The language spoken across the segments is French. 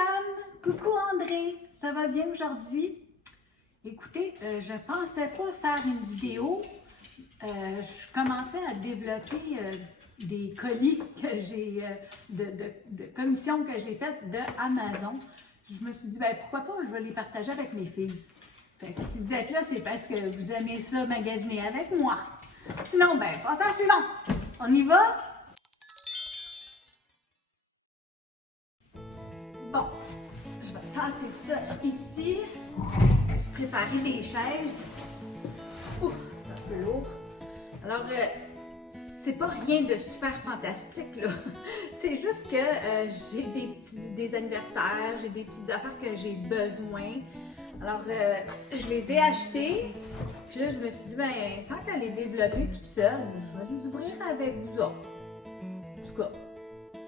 Marianne, coucou André, ça va bien aujourd'hui? Écoutez, je pensais pas faire une vidéo. Je commençais à développer des colis que j'ai, de commissions que j'ai faites de Amazon. Je me suis dit, ben pourquoi pas, je vais les partager avec mes filles. Fait que si vous êtes là, c'est parce que vous aimez ça magasiner avec moi. Sinon, ben, passez à la suivante. On y va? Bon, je vais tasser ça ici. Je vais se préparer des chaises. Ouf, c'est un peu lourd. Alors, c'est pas rien de super fantastique, là. C'est juste que j'ai des anniversaires, j'ai des petites affaires que j'ai besoin. Alors, je les ai achetées. Puis là, je me suis dit, ben, tant qu'à les développer toute seule, je vais les ouvrir avec vous autres. En tout cas,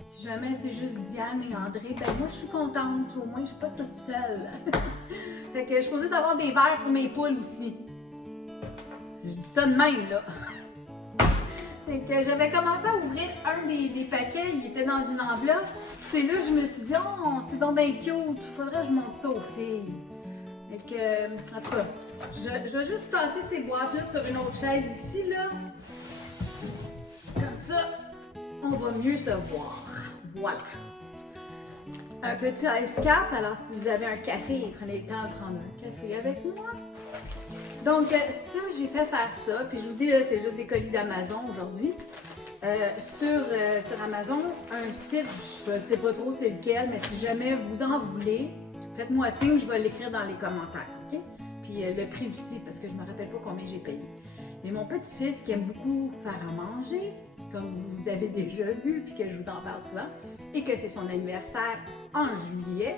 si jamais c'est juste Diane et André, ben moi, je suis contente. Au moins, je suis pas toute seule. Fait que je suis supposée d'avoir des verres pour mes poules aussi. Je dis ça de même, là. Fait que j'avais commencé à ouvrir un des paquets, il était dans une enveloppe. C'est là que je me suis dit, oh, c'est donc bien cute, faudrait que je montre ça aux filles. Fait que, en tout cas, je vais juste tasser ces boîtes-là sur une autre chaise ici, là. Comme ça, on va mieux se voir. Voilà. Un petit ice cap, alors si vous avez un café, prenez le temps de prendre un café avec moi. Donc ça, j'ai fait faire ça, puis je vous dis, là, c'est juste des colis d'Amazon aujourd'hui. Sur Amazon, un site, je ne sais pas trop c'est lequel, mais si jamais vous en voulez, faites-moi signe, je vais l'écrire dans les commentaires, ok? Puis le prix aussi, parce que je ne me rappelle pas combien j'ai payé. Mais mon petit-fils qui aime beaucoup faire à manger, comme vous avez déjà vu, puis que je vous en parle souvent, et que c'est son anniversaire en juillet.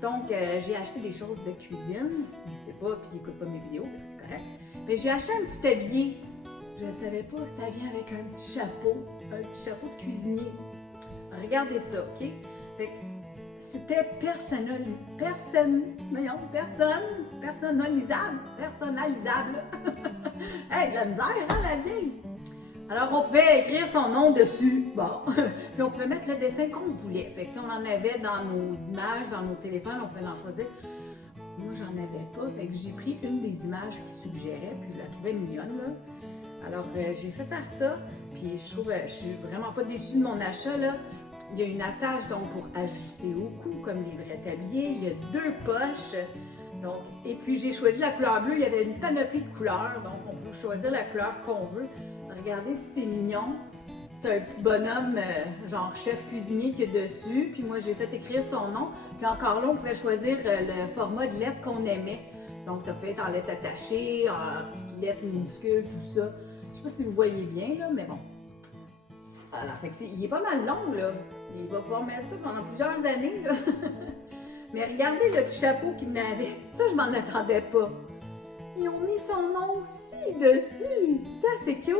Donc, j'ai acheté des choses de cuisine. Il ne sait pas, puis il n'écoute pas mes vidéos, c'est correct. Mais j'ai acheté un petit tablier. Je ne savais pas, ça vient avec un petit chapeau de cuisinier. Regardez ça, OK? Fait que c'était personnalisable. Hey, de la misère, hein, la vieille? Alors, on pouvait écrire son nom dessus. Bon. Puis on pouvait mettre le dessin qu'on voulait. Fait que si on en avait dans nos images, dans nos téléphones, on pouvait en choisir. Moi, j'en avais pas. Fait que j'ai pris une des images qu'il suggérait, puis je la trouvais mignonne, là. Alors, j'ai fait faire ça. Puis je suis vraiment pas déçue de mon achat, là. Il y a une attache, donc, pour ajuster au cou, comme les vrais tabliers. Il y a 2 poches. Donc, et puis, j'ai choisi la couleur bleue. Il y avait une panoplie de couleurs. Donc, on peut choisir la couleur qu'on veut. Regardez, c'est mignon. C'est un petit bonhomme, genre chef cuisinier qui est dessus. Puis moi, j'ai fait écrire son nom. Puis encore là, on pouvait choisir le format de lettres qu'on aimait. Donc, ça pouvait être en lettres attachées, en petites lettres minuscules, tout ça. Je sais pas si vous voyez bien, là, mais bon. Alors, fait que il est pas mal long, là. Il va pouvoir mettre ça pendant plusieurs années, là. Mais regardez le petit chapeau qu'il avait. Ça, je m'en attendais pas. Ils ont mis son nom aussi dessus. Ça, c'est cute.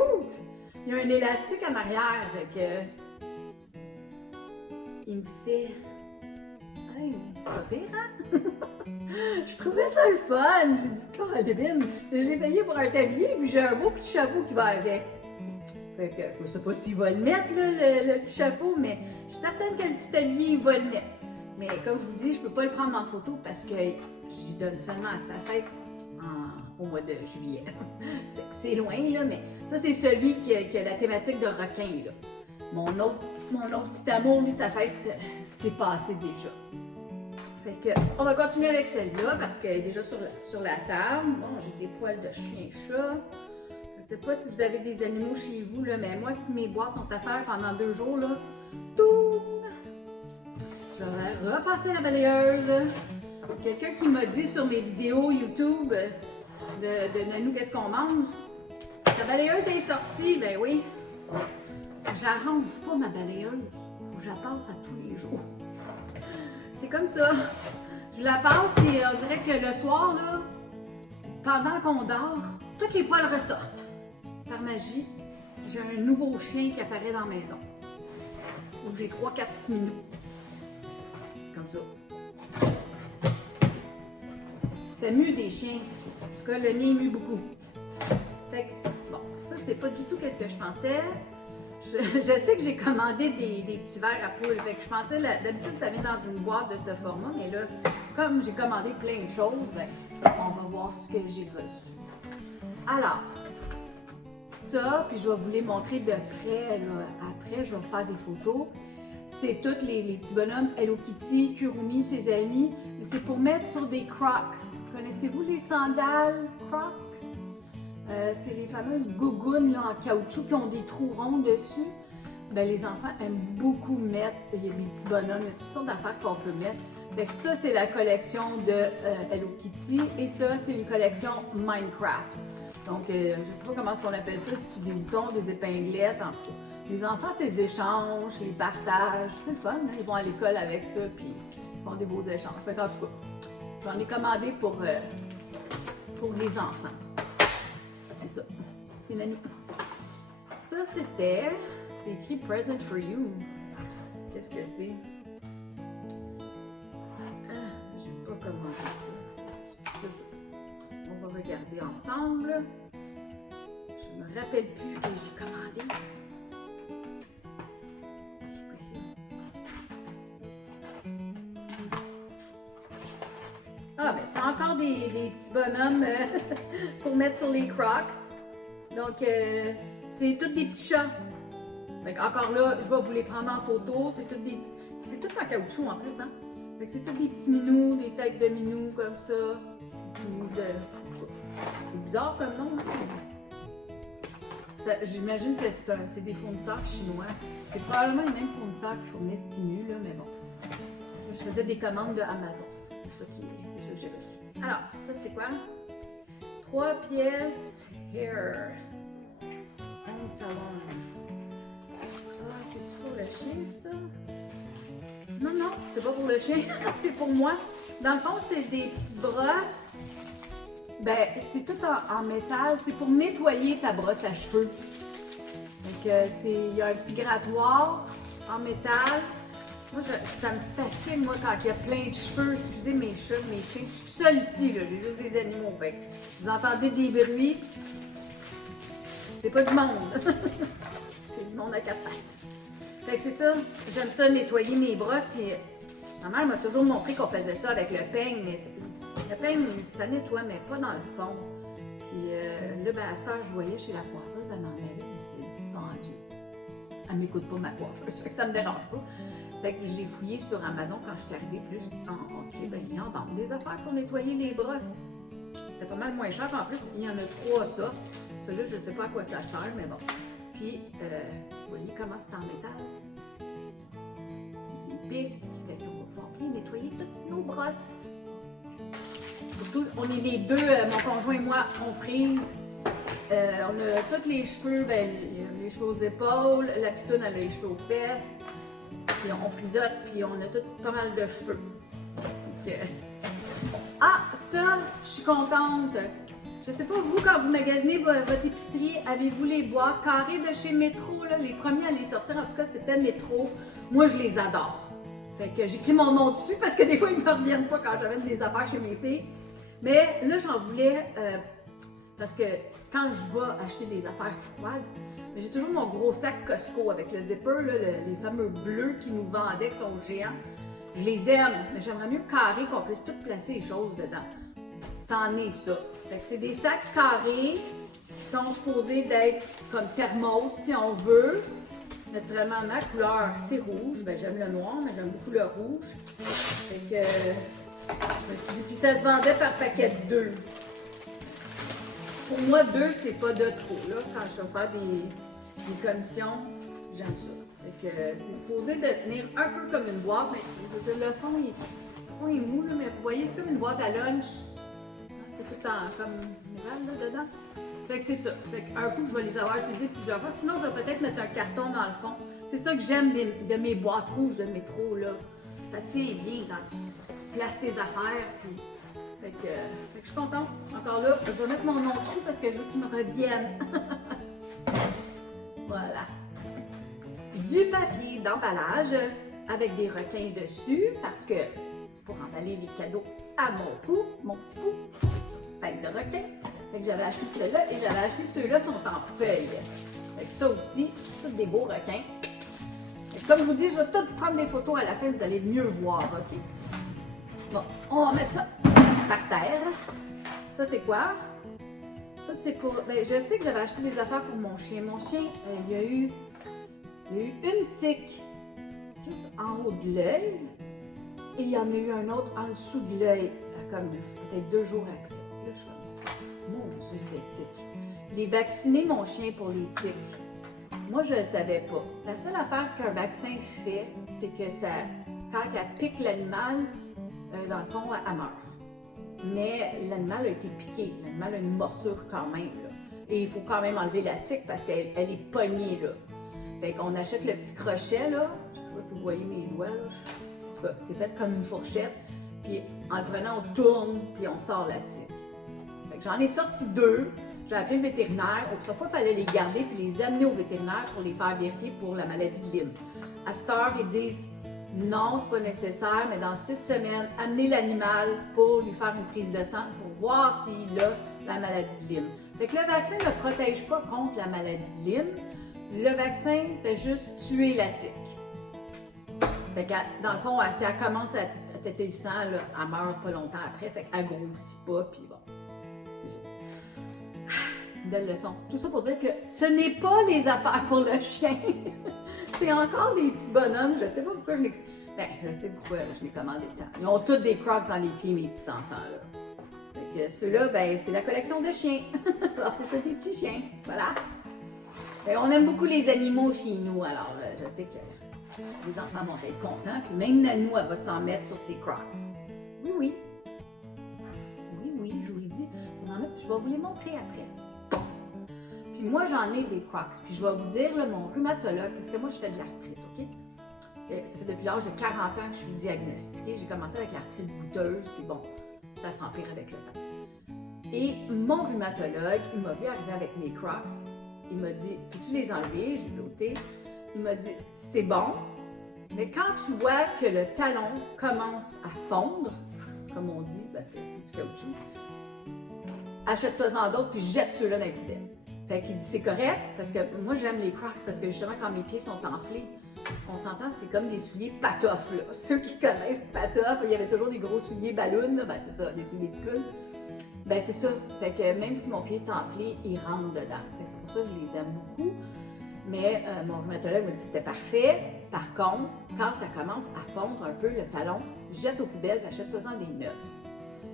Il y a un élastique en arrière. Fait que... il me fait... Hey, c'est pas pire, hein? Je trouvais ça le fun. J'ai dit, Colin, j'ai payé pour un tablier, puis j'ai un beau petit chapeau qui va avec. Fait que je sais pas s'il va le mettre, là, le petit chapeau, mais je suis certaine que le petit tablier, il va le mettre. Mais comme je vous dis, je peux pas le prendre en photo parce que j'y donne seulement à sa fête au mois de juillet. C'est loin, là, mais ça, c'est celui qui a la thématique de requin, là. Mon autre petit amour, lui, sa fête, c'est passé déjà. Fait que, on va continuer avec celle-là parce qu'elle est déjà sur la table. Bon, j'ai des poils de chien-chat. Je sais pas si vous avez des animaux chez vous, là, mais moi, si mes boîtes sont à faire pendant 2 jours, là, tout, je vais repasser la balayeuse. Quelqu'un qui m'a dit sur mes vidéos YouTube de Nanou, qu'est-ce qu'on mange? Ta balayeuse est sortie, ben oui. J'arrange pas ma balayeuse. Faut que je la passe à tous les jours. C'est comme ça. Je la passe, puis on dirait que le soir, là, pendant qu'on dort, tous les poils ressortent. Par magie, j'ai un nouveau chien qui apparaît dans la maison. Donc j'ai 3-4 petits minous. Comme ça. Ça mue des chiens. En tout cas, le mien mue beaucoup. Fait que, bon, ça, c'est pas du tout ce que je pensais. Je sais que j'ai commandé des petits verres à poule. Fait que je pensais, d'habitude, ça vient dans une boîte de ce format, mais là, comme j'ai commandé plein de choses, ben, on va voir ce que j'ai reçu. Alors, ça, puis je vais vous les montrer de près, là. Après, je vais faire des photos. C'est tous les petits bonhommes Hello Kitty, Kurumi, ses amis. Mais c'est pour mettre sur des Crocs. Connaissez-vous les sandales Crocs? C'est les fameuses gougounes là, en caoutchouc qui ont des trous ronds dessus. Ben, les enfants aiment beaucoup mettre, il y a des petits bonhommes, il y a toutes sortes d'affaires qu'on peut mettre. Fait que ça, c'est la collection de Hello Kitty et ça, c'est une collection Minecraft. Donc, je ne sais pas comment est-ce qu'on appelle ça, si tu des boutons, des épinglettes, en tout cas. Les enfants, c'est les échangent, les partages, c'est le fun, hein? Ils vont à l'école avec ça, puis ils font des beaux échanges. Fait qu'en tout cas, j'en ai commandé pour les enfants. C'est ça, c'est l'année. Ça, c'est écrit Present for You. Qu'est-ce que c'est? Ah, j'ai pas commandé ça. C'est ça. On va regarder ensemble. Je me rappelle plus que j'ai commandé. Ah, ben c'est encore des petits bonhommes pour mettre sur les Crocs. Donc, c'est tous des petits chats. Fait encore là, je vais vous les prendre en photo. C'est tout en caoutchouc en plus, hein. Fait que c'est tous des petits minous, des têtes de minous comme ça. C'est bizarre comme nom, hein? J'imagine que c'est des fournisseurs chinois. C'est probablement les mêmes fournisseurs qui fournissent Temu, là, mais bon. Je faisais des commandes de Amazon. C'est ça que j'ai reçu. Alors, ça c'est quoi? 3 pièces hair. Un salon. Ah, c'est pour le chien, ça? Non, non, c'est pas pour le chien, c'est pour moi. Dans le fond, c'est des petites brosses. Ben, c'est tout en métal. C'est pour nettoyer ta brosse à cheveux. Donc, il y a un petit grattoir en métal. Moi, ça me fatigue, moi, quand il y a plein de cheveux. Excusez mes chats, mes chiens. Je suis toute seule ici, là. J'ai juste des animaux. Fait que vous entendez des bruits. C'est pas du monde. C'est du monde à quatre pattes. Fait que c'est ça. J'aime ça nettoyer mes brosses. Puis ma mère m'a toujours montré qu'on faisait ça avec le peigne. Mais le peigne, ça nettoie, mais pas dans le fond. Puis là, ben, à cette heure, je voyais chez la coiffeuse, elle m'en avait. C'était dispendieux. Elle m'écoute pas, ma coiffeuse. Fait que ça me dérange pas. Fait que j'ai fouillé sur Amazon quand je suis arrivée, puis là, je dis, ah, ok, ben, il y en vend des affaires pour nettoyer les brosses. C'était pas mal moins cher. En plus, il y en a 3, ça. Celui-là, je sais pas à quoi ça sert, mais bon. Puis, vous voyez comment c'est en métal. Des pics. Fait qu'on va bien nettoyer toutes nos brosses. Surtout, on est les deux, mon conjoint et moi, on frise. On a tous les cheveux, ben, les cheveux aux épaules, la pitoune, elle a les cheveux aux fesses. Puis on frisote, puis on a tout pas mal de cheveux. Donc, ah, ça, je suis contente. Je sais pas, vous, quand vous magasinez votre épicerie, avez-vous les boîtes carrées de chez Métro? Là? Les premiers à les sortir, en tout cas, c'était Métro. Moi, je les adore. Fait que j'écris mon nom dessus parce que des fois, ils ne me reviennent pas quand j'amène des affaires chez mes filles. Mais là, j'en voulais parce que quand je vais acheter des affaires froides, j'ai toujours mon gros sac Costco avec le zipper, là, les fameux bleus qui nous vendaient, qui sont géants. Je les aime, mais j'aimerais mieux carré qu'on puisse tout placer les choses dedans. Ça en est ça. Fait que c'est des sacs carrés qui sont supposés d'être comme thermos si on veut. Naturellement, ma couleur, c'est rouge. Ben, j'aime le noir, mais j'aime beaucoup le rouge. Fait que je me suis dit, puis ça se vendait par paquet de 2. Pour moi, 2, c'est pas de trop. Là, quand je vais faire des commissions, j'aime ça. Fait que c'est supposé de tenir un peu comme une boîte, mais je veux dire, le fond est mou, là, mais vous voyez, c'est comme une boîte à lunch. C'est tout comme métal là dedans. Fait que c'est ça. Fait qu'un coup, je vais les avoir utilisés plusieurs fois. Sinon, je vais peut-être mettre un carton dans le fond. C'est ça que j'aime de mes boîtes rouges de métro, là. Ça tient bien quand tu places tes affaires. Puis... Fait que je suis contente. Encore là, je vais mettre mon nom dessus parce que je veux qu'ils me reviennent. Voilà. Du papier d'emballage avec des requins dessus parce que pour emballer les cadeaux à mon petit pou, fête de requin. Fait que j'avais acheté ceux-là et j'avais acheté ceux-là sont en feuilles. Fait que ça aussi, tous des beaux requins. Et comme je vous dis, je vais tout vous prendre des photos à la fin, vous allez mieux voir, ok? Bon, on va mettre ça par terre. Ça, c'est quoi? Ça, c'est pour... Ben, je sais que j'avais acheté des affaires pour mon chien. Mon chien, il y a eu une tique juste en haut de l'œil. Et il y en a eu un autre en dessous de l'œil, comme peut-être 2 jours après. Là, je suis comme, mon Dieu, des tiques. Les vacciner mon chien pour les tiques, moi, je ne le savais pas. La seule affaire qu'un vaccin fait, c'est que ça, quand elle pique l'animal, dans le fond, elle meurt. Mais l'animal a été piqué. L'animal a une morsure quand même, là. Et il faut quand même enlever la tique parce qu'elle est pognée, là. Fait qu'on achète le petit crochet, là. Je ne sais pas si vous voyez mes doigts, là. C'est fait comme une fourchette. Puis en le prenant, on tourne, puis on sort la tique. Fait que j'en ai sorti 2. J'ai appelé le vétérinaire. Autrefois, il fallait les garder puis les amener au vétérinaire pour les faire vérifier pour la maladie de Lyme. À cette heure, ils disent non, c'est pas nécessaire, mais dans 6 semaines, amenez l'animal pour lui faire une prise de sang pour voir s'il a la maladie de Lyme. Fait que le vaccin ne protège pas contre la maladie de Lyme. Le vaccin fait juste tuer la tique. Fait que dans le fond, si elle commence à têter le sang, là, elle meurt pas longtemps après. Fait qu'elle grossit pas, puis bon. Belle leçon. Tout ça pour dire que ce n'est pas les affaires pour le chien. C'est encore des petits bonhommes. Je sais pas pourquoi je les... Ben, je sais pourquoi je les commande tant. Ils ont tous des Crocs dans les pieds, mes petits enfants, là. Fait que ceux-là, ben, c'est la collection de chiens. Alors, c'est ça, des petits chiens. Voilà. Et on aime beaucoup les animaux chez nous, alors je sais que les enfants vont être contents. Puis même Nanou, elle va s'en mettre sur ses Crocs. Oui, oui. Oui, oui, je vous le dis. Je vais vous les montrer après. Puis moi, j'en ai des Crocs. Puis je vais vous dire, là, mon rhumatologue, parce que moi, je fais de l'arthrite, OK? Et ça fait depuis l'âge de 40 ans que je suis diagnostiquée. J'ai commencé avec l'arthrite goûteuse, puis bon, ça s'empire avec le temps. Et mon rhumatologue, il m'a vu arriver avec mes Crocs. Il m'a dit, peux-tu les enlever? J'ai ôté. Il m'a dit, c'est bon, mais quand tu vois que le talon commence à fondre, comme on dit, parce que c'est du caoutchouc, achète-toi-en d'autres, puis jette ceux-là dans les poubelles. Fait qu'il dit, c'est correct, parce que moi, j'aime les Crocs, parce que justement, quand mes pieds sont enflés, on s'entend, c'est comme des souliers patoffes, là. Ceux qui connaissent patoffes, il y avait toujours des gros souliers ballons, là, ben c'est ça, des souliers de clown. Ben c'est ça, fait que même si mon pied est enflé, il rentre dedans. C'est pour ça que je les aime beaucoup. Mais mon rhumatologue m'a dit que c'était parfait. Par contre, quand ça commence à fondre un peu le talon, jette aux poubelles, achète-toi-en des neufs.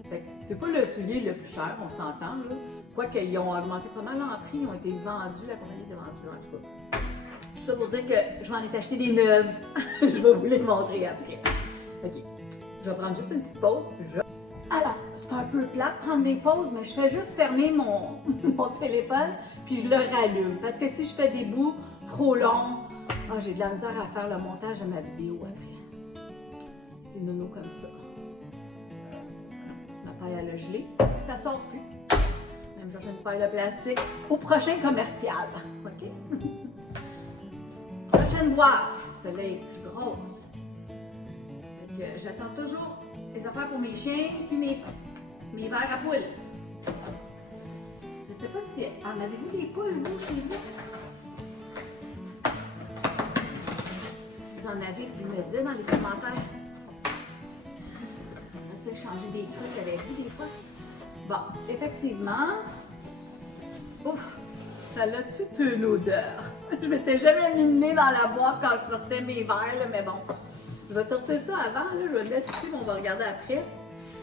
Fait que c'est pas le soulier le plus cher, on s'entend, là. Quoique, ils ont augmenté pas mal en prix, ils ont été vendus, la compagnie de vendus, en tout cas. Tout ça pour dire que je vais en ai acheté des neuves. Je vais vous les montrer après. OK. Je vais prendre juste une petite pause. Alors, c'est un peu plat de prendre des pauses, mais je fais juste fermer mon téléphone, puis je le rallume. Parce que si je fais des bouts trop longs, j'ai de la misère à faire le montage de ma vidéo après. C'est nono comme ça. Ma paille à le geler, ça sort plus. Même chercher une paille de plastique au prochain commercial. OK? Prochaine boîte. Celle-là est plus grosse. J'attends toujours les affaires pour mes chiens et mes verres à poules. Je ne sais pas si... En avez-vous des poules, vous, chez vous? Si vous en avez, vous me dites dans les commentaires. On va changer des trucs avec vous, des fois. Bon, effectivement, ouf, ça a toute une odeur. Je m'étais jamais mis le nez dans la boîte quand je sortais mes verres, là, mais bon. Je vais sortir ça avant, là, je vais le mettre ici, mais on va regarder après.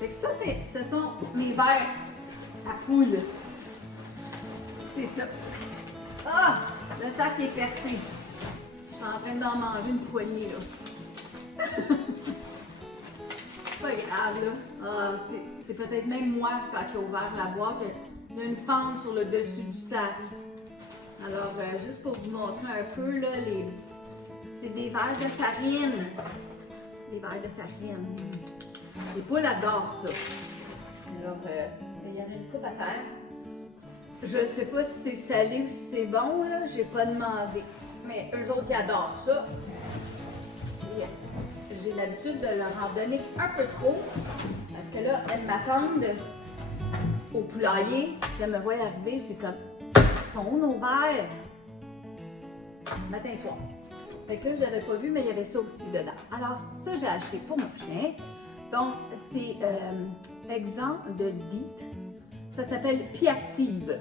Fait que ça, ce sont mes verres à poule. C'est ça. Ah! Le sac est percé. Je suis en train d'en manger une poignée, là. C'est pas grave, là. Ah, c'est peut-être même moi, quand j'ai ouvert la boîte, il y a une fente sur le dessus du sac. Alors, juste pour vous montrer un peu, là, c'est des verres de farine. Des verres de farine. Les poules adorent ça. Alors, il y en a une coupe à terre. Je ne sais pas si c'est salé ou si c'est bon, là. J'ai pas demandé. Mais eux autres, ils adorent ça. J'ai l'habitude de leur en donner un peu trop. Parce que là, elles m'attendent au poulailler. Si elles me voient arriver, c'est comme... Sont où nos verres? matin soir. Fait que là, je n'avais pas vu, mais il y avait ça aussi dedans. Alors, ça, j'ai acheté pour mon chien. Donc, c'est exempt de DEET. Ça s'appelle Piactive.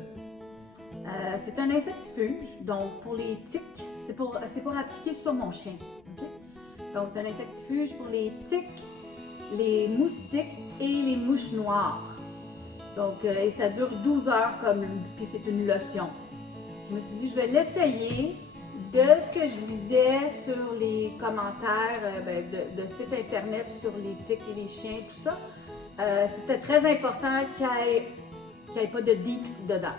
C'est un insectifuge, donc pour les tiques, c'est pour appliquer sur mon chien. Okay? Donc, c'est un insectifuge pour les tiques, les moustiques et les mouches noires. Donc, et ça dure 12 heures, puis c'est une lotion. Je me suis dit, je vais l'essayer. De ce que je lisais sur les commentaires de sites internet sur les tiques et les chiens, tout ça, c'était très important qu'il n'y ait pas de DEET dedans.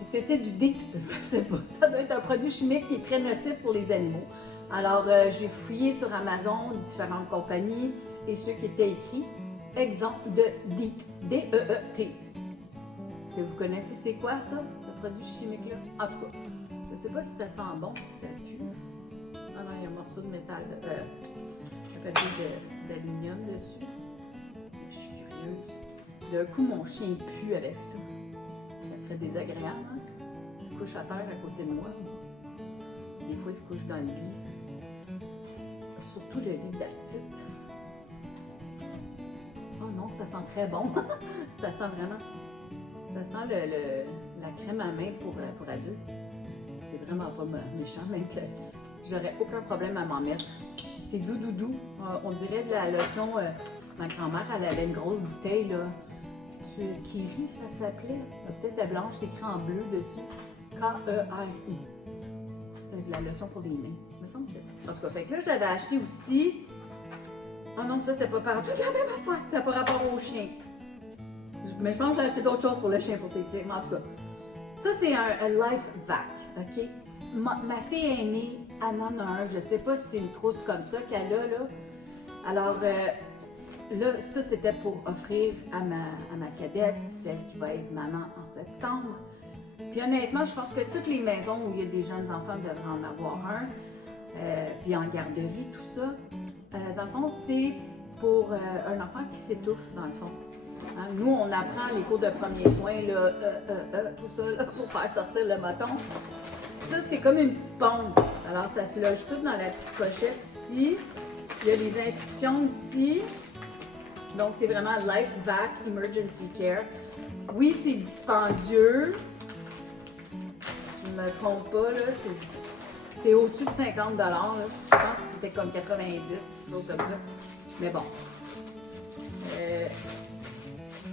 Est-ce que c'est du DEET? Je ne sais pas. Ça doit être un produit chimique qui est très nocif pour les animaux. Alors, j'ai fouillé sur Amazon différentes compagnies et ceux qui étaient écrits exempt de DEET. D-E-E-T. Est-ce que vous connaissez c'est quoi ça, ce produit chimique-là? En tout cas. Je ne sais pas si ça sent bon, si ça pue. Ah non, il y a un morceau de métal, d'aluminium dessus. Je suis curieuse. D'un coup, mon chien pue avec ça. Ça serait désagréable, hein? Il se couche à terre à côté de moi. Des fois, il se couche dans le lit. Surtout le lit de la petite. Oh non, ça sent très bon. Ça sent vraiment. Ça sent la crème à main pour adultes. C'est vraiment pas méchant, même que j'aurais aucun problème à m'en mettre. C'est doux. On dirait de la lotion. Ma grand-mère, elle avait une grosse bouteille, là. C'est Kiri, ça s'appelait. Peut-être la blanche, c'est écrit en bleu dessus. K-E-R-I. C'est de la lotion pour les mains. Il me semble que c'est ça. En tout cas, fait que là, j'avais acheté aussi. Oh non, ça, c'est pas partout la même affaire. Ça n'a pas rapport au chien. Mais je pense que j'ai acheté d'autres choses pour le chien, pour ses tirs. Mais en tout cas, ça, c'est un Life Vac. OK? Ma fille aînée, elle en a un. Je ne sais pas si c'est une trousse comme ça qu'elle a, là. Alors, là, ça, c'était pour offrir à ma cadette, celle qui va être maman en septembre. Puis honnêtement, je pense que toutes les maisons où il y a des jeunes enfants devraient en avoir un. Puis en garderie, tout ça. Dans le fond, c'est pour un enfant qui s'étouffe, dans le fond. Hein, nous, on apprend les cours de premiers soins, là, tout ça, là, pour faire sortir le moton. Ça, c'est comme une petite pompe. Alors, ça se loge tout dans la petite pochette ici. Il y a les instructions ici. Donc, c'est vraiment Life Vac Emergency Care. Oui, c'est dispendieux. Je ne me trompe pas, là. C'est au-dessus de 50 $. Là. Je pense que c'était comme 90, quelque chose comme ça. Mais bon.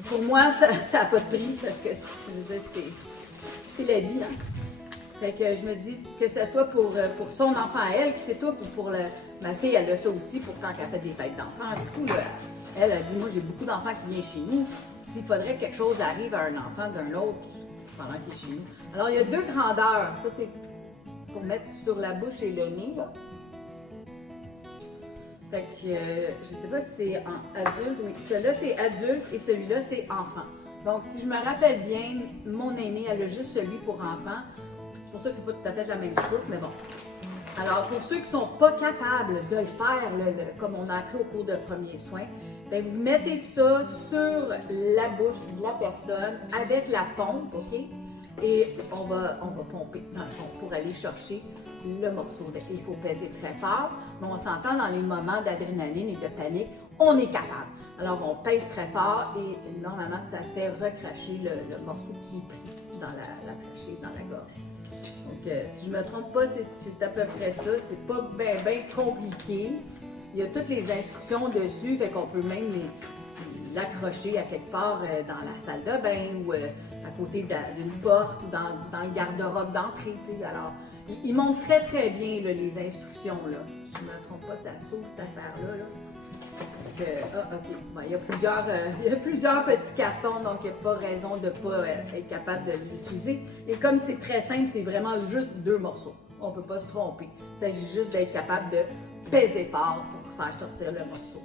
Pour moi, ça n'a pas de prix parce que c'est la vie. Hein? Fait que je me dis que ce soit pour son enfant à elle qui s'étouffe ou pour ma fille, elle a ça aussi pour quand elle fait des fêtes d'enfants et tout. Là, elle a dit, moi j'ai beaucoup d'enfants qui viennent chez nous. S'il faudrait que quelque chose arrive à un enfant d'un autre pendant qu'il est chez nous. Alors il y a deux grandeurs. Ça c'est pour mettre sur la bouche et le nez. Là. Fait que je sais pas si c'est en adulte. Oui, celui-là c'est adulte et celui-là c'est enfant. Donc si je me rappelle bien, mon aînée, elle a juste celui pour enfant. C'est pour ça que c'est pas tout à fait la même chose, mais bon. Alors, pour ceux qui ne sont pas capables de le faire, comme on a appris au cours de premiers soins, bien, vous mettez ça sur la bouche de la personne avec la pompe, OK? Et on va pomper, dans le fond, pour aller chercher le morceau. Il faut peser très fort, mais on s'entend dans les moments d'adrénaline et de panique, on est capable. Alors, on pèse très fort et normalement, ça fait recracher le morceau qui est pris dans la trachée, dans la gorge. Donc, si je ne me trompe pas, c'est à peu près ça. C'est pas bien compliqué. Il y a toutes les instructions dessus, fait qu'on peut même l'accrocher à quelque part dans la salle de bain ou à côté d'une porte ou dans le garde-robe d'entrée. Alors, il montre très très bien là, les instructions. Là. Si je ne me trompe pas, ça s'ouvre cette affaire-là. Là. OK. Bon, il y a plusieurs petits cartons, donc il n'y a pas raison de ne pas être capable de l'utiliser. Et comme c'est très simple, c'est vraiment juste deux morceaux. On ne peut pas se tromper. Il s'agit juste d'être capable de peser fort pour faire sortir le morceau.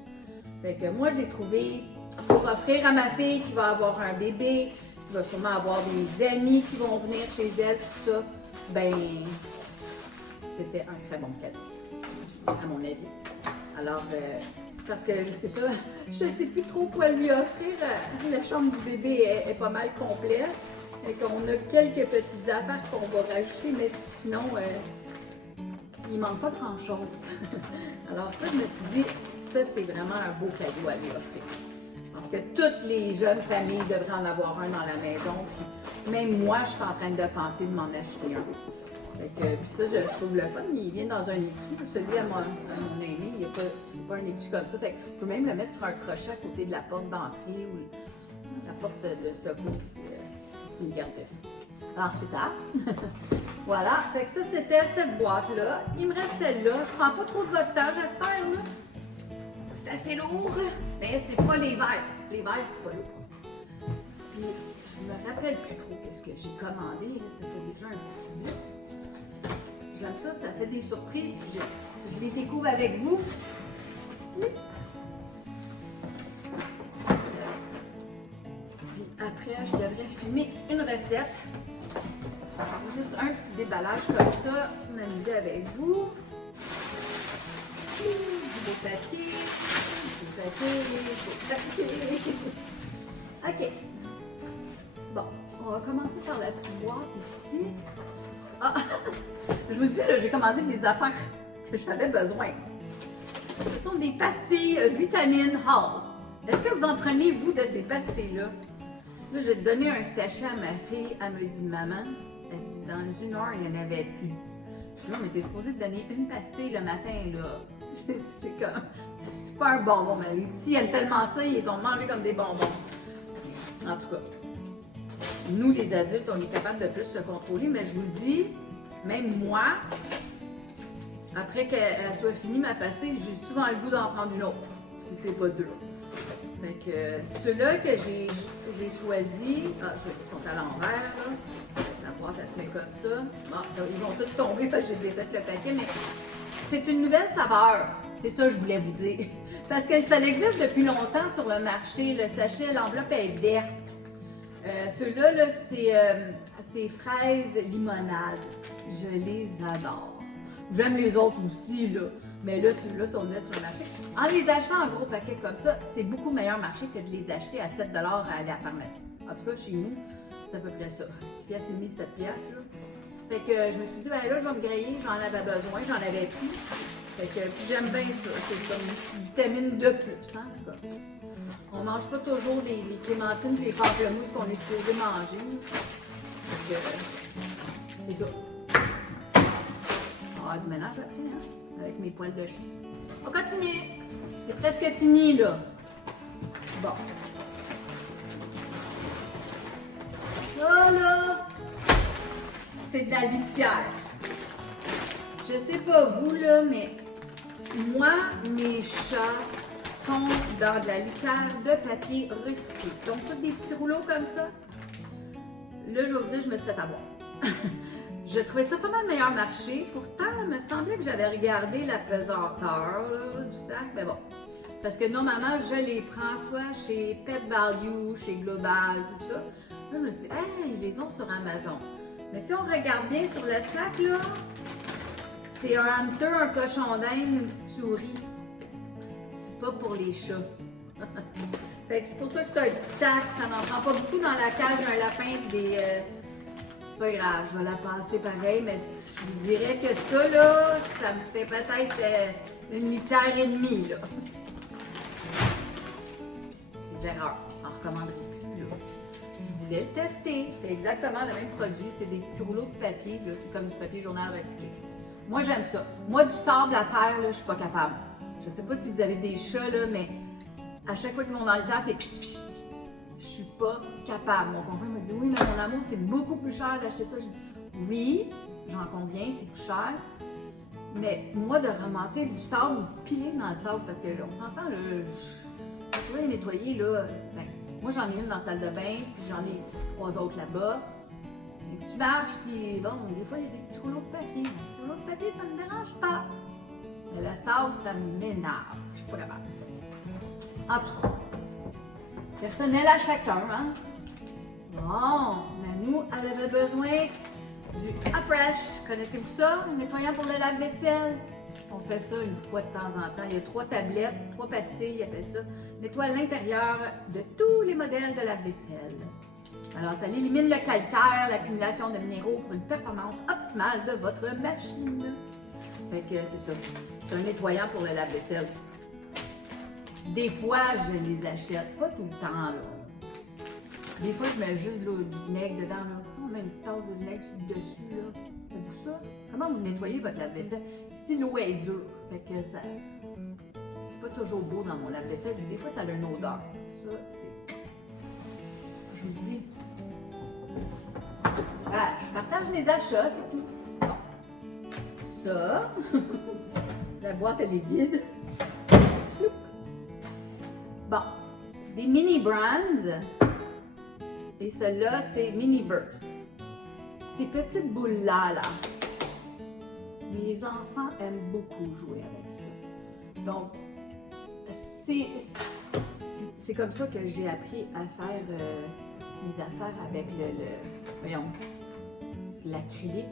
Fait que moi, j'ai trouvé pour offrir à ma fille qui va avoir un bébé, qui va sûrement avoir des amis qui vont venir chez elle, tout ça, ben c'était un très bon cadeau, à mon avis. Alors, parce que c'est ça, je ne sais plus trop quoi lui offrir. La chambre du bébé est pas mal complète. Et qu'on a quelques petites affaires qu'on va rajouter, mais sinon, il manque pas grand-chose. Alors ça, je me suis dit, ça, c'est vraiment un beau cadeau à lui offrir. Parce que toutes les jeunes familles devraient en avoir un dans la maison. Puis même moi, je suis en train de penser de m'en acheter un. Fait que, puis ça, je trouve le fun. Il vient dans un étui. Celui à mon ami, c'est pas un étui comme ça. Fait qu'on peut même le mettre sur un crochet à côté de la porte d'entrée ou la porte de secours si c'est une garderie. Alors, c'est ça. Voilà. Fait que ça, c'était cette boîte-là. Il me reste celle-là. Je prends pas trop de votre temps, j'espère, là. C'est assez lourd, mais c'est pas les verres. Les verres, c'est pas lourd. Puis, je me rappelle plus trop qu'est-ce que j'ai commandé. Là, ça fait déjà un petit bout. J'aime ça, ça fait des surprises. Puis je les découvre avec vous. Puis après, je devrais filmer une recette. Juste un petit déballage comme ça, m'amuser avec vous. Du beau papier. OK. Bon, on va commencer par la petite boîte ici. Ah! Je vous dis, j'ai commandé des affaires que j'avais besoin. Ce sont des pastilles vitamines Halls. Est-ce que vous en prenez, vous, de ces pastilles-là? Là, j'ai donné un sachet à ma fille. Elle me dit, maman, elle dit, dans une heure, il n'y en avait plus. Là, on était supposé te donner une pastille le matin, là. J'ai dit, c'est comme, c'est pas un bonbon, mais les petits aiment tellement ça, ils les ont mangés comme des bonbons. En tout cas, nous, les adultes, on est capable de plus se contrôler, mais je vous dis, même moi, après qu'elle soit finie ma pastille, j'ai souvent le goût d'en prendre une autre, si c'est pas deux. Fait que ceux-là que j'ai choisis, ils sont à l'envers, là. La boîte, elle se met comme ça. Bon, ils vont tous tomber parce que j'ai fait le paquet, mais c'est une nouvelle saveur. C'est ça que je voulais vous dire. Parce que ça existe depuis longtemps sur le marché. Le sachet, l'enveloppe est verte. Ceux-là, là, c'est fraises limonade. Je les adore. J'aime les autres aussi, là. Mais là, ceux-là sont mis sur le marché. En les achetant en gros paquet comme ça, c'est beaucoup meilleur marché que de les acheter à 7 $ à la pharmacie. En tout cas, chez nous, c'est à peu près ça. 6 piastres et demi, 7 piastres, là. Fait que je me suis dit, ben là, je vais me griller, j'en avais besoin, j'en avais plus. Fait que puis j'aime bien ça. C'est comme une petite vitamine de plus, hein, en tout cas. On mange pas toujours les clémentines et les pamplemousses qu'on est supposé manger. Fait que, c'est ça. On va avoir du ménage après, hein, avec mes poils de chien. On continue. C'est presque fini, là. Bon. Ça, là, c'est de la litière. Je sais pas vous, là, mais moi, mes chats sont dans de la litière de papier recyclé. Donc, tous des petits rouleaux comme ça. Là, je vais vous dire, je me suis fait avoir. Je trouvais ça pas mal meilleur marché. Pourtant, il me semblait que j'avais regardé la pesanteur là, du sac. Mais bon, parce que normalement, je les prends soit chez Pet Value, chez Global, tout ça. Là, je me suis dit, hey, ils les ont sur Amazon. Mais si on regarde bien sur le sac, là, c'est un hamster, un cochon d'Inde, une petite souris. C'est pas pour les chats. Fait que c'est pour ça que c'est un petit sac, ça n'en prend pas beaucoup dans la cage, un lapin et des... c'est pas grave, je vais la passer pareil, mais je vous dirais que ça, là, ça me fait peut-être une litière et demie, là. Des erreurs, on ne recommanderait plus, là. Je voulais le tester, c'est exactement le même produit, c'est des petits rouleaux de papier, là, c'est comme du papier journal recyclé. Moi, j'aime ça. Moi, du sable à terre, là, je suis pas capable. Je sais pas si vous avez des chats, là, mais à chaque fois qu'ils vont dans le terre, c'est pchit, pchit. Je suis pas capable. Mon conjoint me dit, oui, mais mon amour, c'est beaucoup plus cher d'acheter ça. Je dis, oui, j'en conviens, c'est plus cher. Mais moi, de ramasser du sable ou de piler dans le sable, parce qu'on s'entend, là, tu vas les nettoyer, là. Ben, moi, j'en ai une dans la salle de bain, puis j'en ai 3 autres là-bas. Et tu marches, puis bon, des fois, il y a des petits rouleaux de papier. Les petits rouleaux de papier, ça me dérange pas. Mais le sable, ça m'énerve. Je suis pas capable. En tout cas, personnel à chacun, hein? Bon, Nanou, elle avait besoin du Afresh. Connaissez-vous ça? Un nettoyant pour le lave-vaisselle. On fait ça une fois de temps en temps. Il y a 3 tablettes, 3 pastilles, il appelle ça. Nettoie l'intérieur de tous les modèles de lave-vaisselle. Alors, ça élimine le calcaire, l'accumulation de minéraux pour une performance optimale de votre machine. Fait que c'est ça. C'est un nettoyant pour le lave-vaisselle. Des fois, je les achète, pas tout le temps, là. Des fois, je mets juste là, du vinaigre dedans, là. On met une tasse de vinaigre sur le dessus, là. Faites-vous ça? Comment vous nettoyez votre lave-vaisselle? Si l'eau est dure, fait que ça... C'est pas toujours beau dans mon lave-vaisselle. Des fois, ça a une odeur. Ça, c'est... Je vous dis... Voilà, je partage mes achats, c'est tout. Bon. Ça... La boîte, elle est vide. Chloup. Bon. Des mini brands. Et celle-là, c'est Mini Burst. Ces petites boules-là, là, les enfants aiment beaucoup jouer avec ça. Donc, c'est comme ça que j'ai appris à faire mes affaires avec voyons, c'est l'acrylique.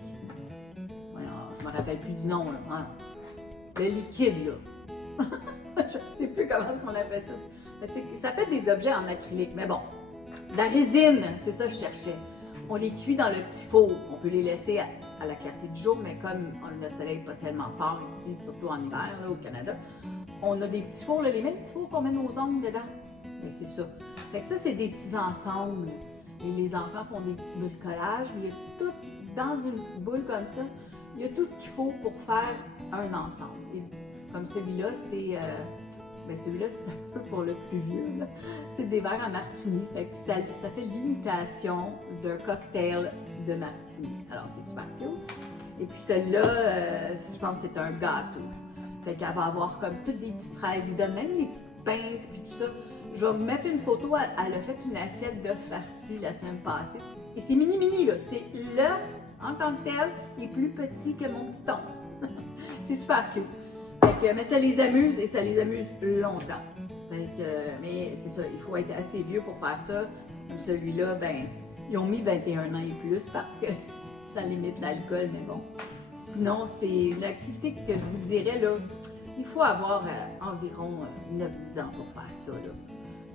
Voyons, je me rappelle plus du nom, là. Hein? Le liquide, là. Je ne sais plus comment est-ce qu'on appelle ça. Ça fait des objets en acrylique, mais bon. La résine, c'est ça que je cherchais. On les cuit dans le petit four. On peut les laisser à la clarté du jour, mais comme le soleil n'est pas tellement fort ici, surtout en hiver là, au Canada, on a des petits fours, là, les mêmes petits fours qu'on met nos ongles dedans. C'est ça. Fait que ça, c'est des petits ensembles. Et les enfants font des petits bricolages. Il y a tout dans une petite boule comme ça. Il y a tout ce qu'il faut pour faire un ensemble. Et comme celui-là, c'est... ben celui-là, c'est un peu pour le plus vieux. C'est des verres à martini. Fait que ça fait l'imitation d'un cocktail de martini. Alors, c'est super cool. Et puis celle-là, je pense que c'est un gâteau. Fait qu'elle va avoir comme toutes des petites fraises. Il donne même des petites pinces puis tout ça. Je vais vous mettre une photo. Elle a fait une assiette d'œuf farci la semaine passée. Et c'est mini, là. C'est l'œuf en tant que tel est plus petit que mon petit ongle. C'est super cool. Mais ça les amuse et ça les amuse longtemps. Mais c'est ça, il faut être assez vieux pour faire ça. Comme celui-là, ben, ils ont mis 21 ans et plus parce que ça limite l'alcool, mais bon. Sinon, c'est une activité que je vous dirais, là, il faut avoir environ 9-10 ans pour faire ça, là.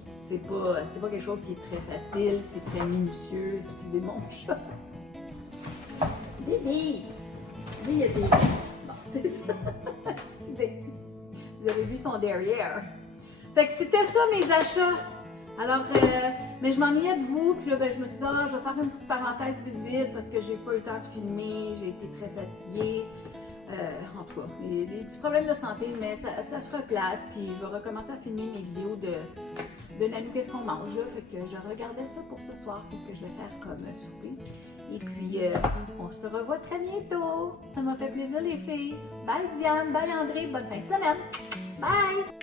C'est pas quelque chose qui est très facile, c'est très minutieux. Excusez mon chat. Dédé! Oui, il y a des... Bon, c'est ça. Excusez. Vous avez vu son derrière. Fait que c'était ça mes achats. Alors, mais je m'ennuyais de vous, puis là, ben, je me suis dit, je vais faire une petite parenthèse vite parce que j'ai pas eu le temps de filmer, j'ai été très fatiguée. En tout cas, des petits problèmes de santé, mais ça se replace, puis je vais recommencer à filmer mes vidéos de Nanou, qu'est-ce qu'on mange, là. Fait que je regardais ça pour ce soir, qu'est-ce que je vais faire comme souper. Et puis, on se revoit très bientôt. Ça m'a fait plaisir les filles. Bye Diane, bye André, bonne fin de semaine. Bye!